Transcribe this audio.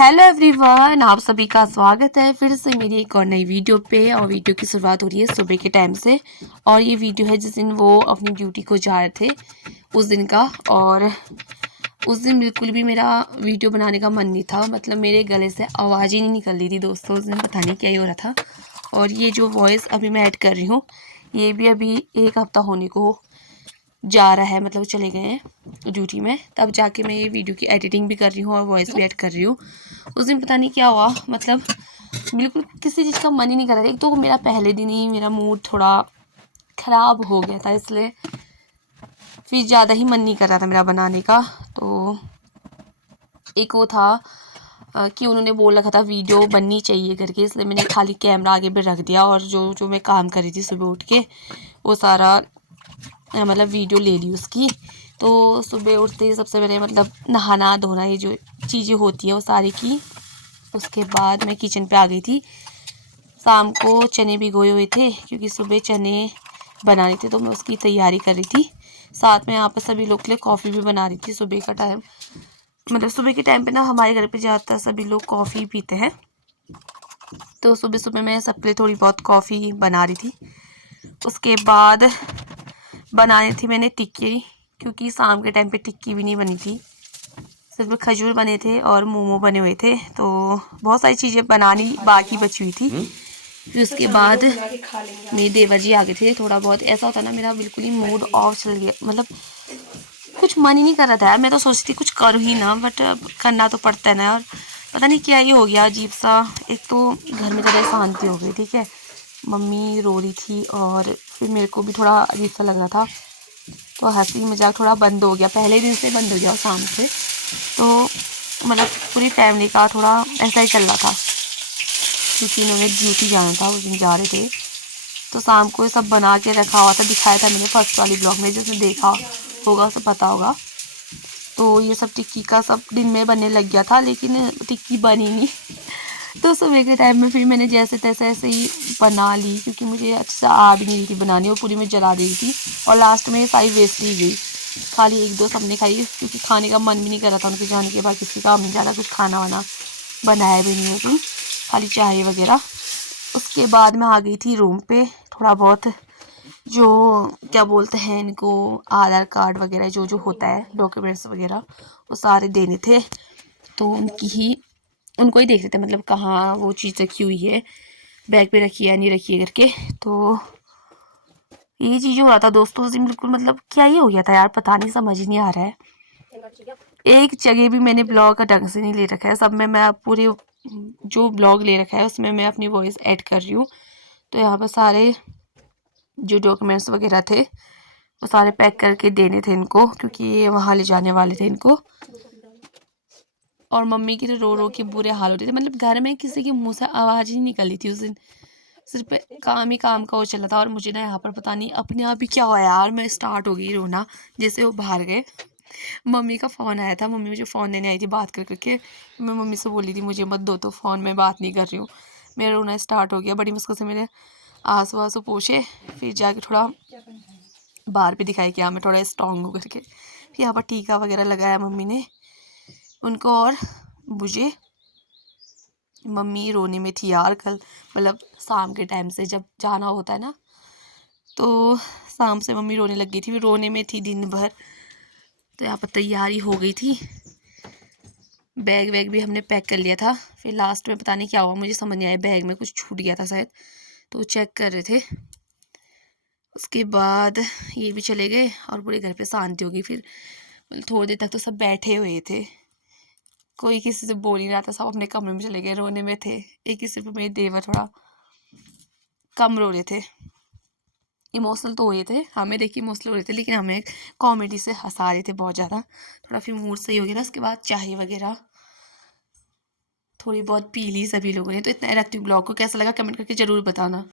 Hello everyone, आप सभी का स्वागत है फिर से मेरी एक और नई वीडियो पे। और वीडियो की शुरुआत हो रही है सुबह के टाइम से। और ये वीडियो है जिस दिन वो अपनी ड्यूटी को जा रहे थे उस दिन का। और उस दिन बिल्कुल भी मेरा वीडियो बनाने का मन नहीं था, मतलब मेरे गले से आवाज़ ही नहीं निकल रही थी दोस्तों। उस दिन पता नहीं क्या ही हो रहा था। और ये जो वॉइस अभी मैं ऐड कर रही हूँ ये भी अभी 1 हफ्ता होने को जा रहा है, मतलब चले गए हैं ड्यूटी में, तब जाके मैं ये वीडियो की एडिटिंग भी कर रही हूँ और वॉइस भी ऐड कर रही हूँ। उस दिन पता नहीं क्या हुआ, मतलब बिल्कुल किसी चीज़ का मन ही नहीं कर रहा था। एक तो मेरा पहले दिन ही मेरा मूड थोड़ा ख़राब हो गया था, इसलिए फिर ज़्यादा ही मन नहीं कर रहा था मेरा बनाने का। तो एक वो था कि उन्होंने बोल रखा था वीडियो बननी चाहिए करके, इसलिए मैंने खाली कैमरा आगे पे रख दिया और जो जो मैं काम कर रही थी सुबह उठ के वो सारा मतलब वीडियो ले ली उसकी। तो सुबह उठते ही सबसे पहले मतलब नहाना धोना ये जो चीज़ें होती हैं वो सारी की। उसके बाद मैं किचन पे आ गई थी। शाम को चने भिगोए हुए थे क्योंकि सुबह चने बनाने थे, तो मैं उसकी तैयारी कर रही थी। साथ में यहाँ पर सभी लोग के लिए कॉफ़ी भी बना रही थी। सुबह का टाइम मतलब सुबह के टाइम पे ना हमारे घर पे ज़्यादातर सभी लोग कॉफ़ी पीते हैं, तो सुबह सुबह मैं सबके लिए थोड़ी बहुत कॉफ़ी बना रही थी। उसके बाद बनानी थी मैंने टिक्की, क्योंकि शाम के टाइम पे टिक्की भी नहीं बनी थी, सिर्फ खजूर बने थे और मोमो बने हुए थे। तो बहुत सारी चीज़ें बनानी बाकी बची हुई थी। फिर उसके बाद मेरे देवर जी आ गए थे। थोड़ा बहुत ऐसा होता ना, मेरा बिल्कुल ही मूड ऑफ चल गया, मतलब कुछ मन ही नहीं कर रहा था यार। मैं तो सोचती कुछ करूँ ही ना, बट करना तो पड़ता है ना। और पता नहीं क्या ही हो गया अजीब सा। एक तो घर में ज़्यादा शांति हो गई, ठीक है, मम्मी रो रही थी और फिर मेरे को भी थोड़ा अजीब सा लग रहा था। तो हंसी मजाक थोड़ा बंद हो गया, पहले दिन से बंद हो गया शाम से। तो मतलब पूरी फैमिली का थोड़ा ऐसा ही चल रहा था, क्योंकि इन्होंने ड्यूटी जाना था, उस दिन जा रहे थे। तो शाम को ये सब बना के रखा हुआ था, दिखाया था मैंने फर्स्ट वाली ब्लॉग में, जिसने देखा होगा उसे पता होगा। तो ये सब टिक्की का सब दिन में बनने लग गया था, लेकिन टिक्की बनी नहीं। तो सुबह के टाइम में फिर मैंने जैसे तैसे ऐसे ही बना ली, क्योंकि मुझे अच्छा आ भी नहीं रही थी बनानी, और पूरी मैं जला दे रही थी। और लास्ट में ये सारी वेस्ट ही गई, खाली 1-2 सबने खाई, क्योंकि खाने का मन भी नहीं कर रहा था उनके जाने के बाद। किसी का हमने ज़्यादा कुछ खाना वाना बनाया भी नहीं है, तुम खाली चाय वगैरह। उसके बाद मैं आ गई थी रूम पे। थोड़ा बहुत जो क्या बोलते हैं इनको, आधार कार्ड वगैरह जो जो होता है डॉक्यूमेंट्स वगैरह, वो सारे देने थे। तो उनको ही देख रहे थे, मतलब कहाँ वो चीज़ रखी हुई है, बैग पे रखी है नहीं रखी है करके। तो ये चीज़ हो रहा था दोस्तों उस दिन। बिल्कुल मतलब क्या ही हो गया था यार, पता नहीं, समझ ही नहीं आ रहा है। एक जगह भी मैंने ब्लॉग का ढंग से नहीं ले रखा है, सब में मैं पूरे जो ब्लॉग ले रखा है उसमें मैं अपनी वॉइस ऐड कर रही हूँ। तो यहाँ पर सारे जो डॉक्यूमेंट्स वगैरह थे वो सारे पैक करके देने थे इनको, क्योंकि ये वहाँ ले जाने वाले थे इनको। और मम्मी की तो रो रो के बुरे हाल हो रहे थे, मतलब घर में किसी के मुंह से आवाज़ ही नहीं निकली थी उस दिन। सिर्फ काम ही काम का वो चल रहा था। और मुझे ना यहाँ पर पता नहीं अपने आप ही क्या हुआ यार, मैं स्टार्ट हो गई रोना जैसे वो बाहर गए। मम्मी का फ़ोन आया था, मम्मी मुझे फ़ोन देने आई थी बात कर करके। मैं मम्मी से बोली थी मुझे मत दो तो फ़ोन, में बात नहीं कर रही हूँ। मेरा रोना स्टार्ट हो गया, बड़ी मुश्किल से मेरे आंसू वासू पोछे, फिर जाके थोड़ा बाहर भी दिखाई कि हाँ मैं थोड़ा स्ट्रॉन्ग हूँ करके। फिर यहाँ पर टीका वगैरह लगाया मम्मी ने उनको और मुझे। मम्मी रोने में थी यार कल, मतलब शाम के टाइम से जब जाना होता है ना, तो शाम से मम्मी रोने लग गई थी, फिर रोने में थी दिन भर। तो यहाँ पर तैयारी हो गई थी, बैग वैग भी हमने पैक कर लिया था। फिर लास्ट में पता नहीं क्या हुआ, मुझे समझ नहीं आया, बैग में कुछ छूट गया था शायद, तो चेक कर रहे थे। उसके बाद ये भी चले गए और पूरे घर पे शांति हो गई। फिर मतलब थोड़ी देर तक तो सब बैठे हुए थे, कोई किसी से बोल नहीं रहा था, सब अपने कमरे में चले गए, रोने में थे। एक ही सिर्फ मेरे देवर थोड़ा कम रो रहे थे, इमोशनल तो हुए थे, हमें देख के इमोशनल हो रहे थे, लेकिन हमें कॉमेडी से हंसा रहे थे बहुत ज़्यादा। थोड़ा फिर मूड सही हो गया था। उसके बाद चाय वगैरह थोड़ी बहुत पी ली सभी लोगों ने। तो इतना रखती हूँ। ब्लॉग को कैसा लगा कमेंट करके ज़रूर बताना।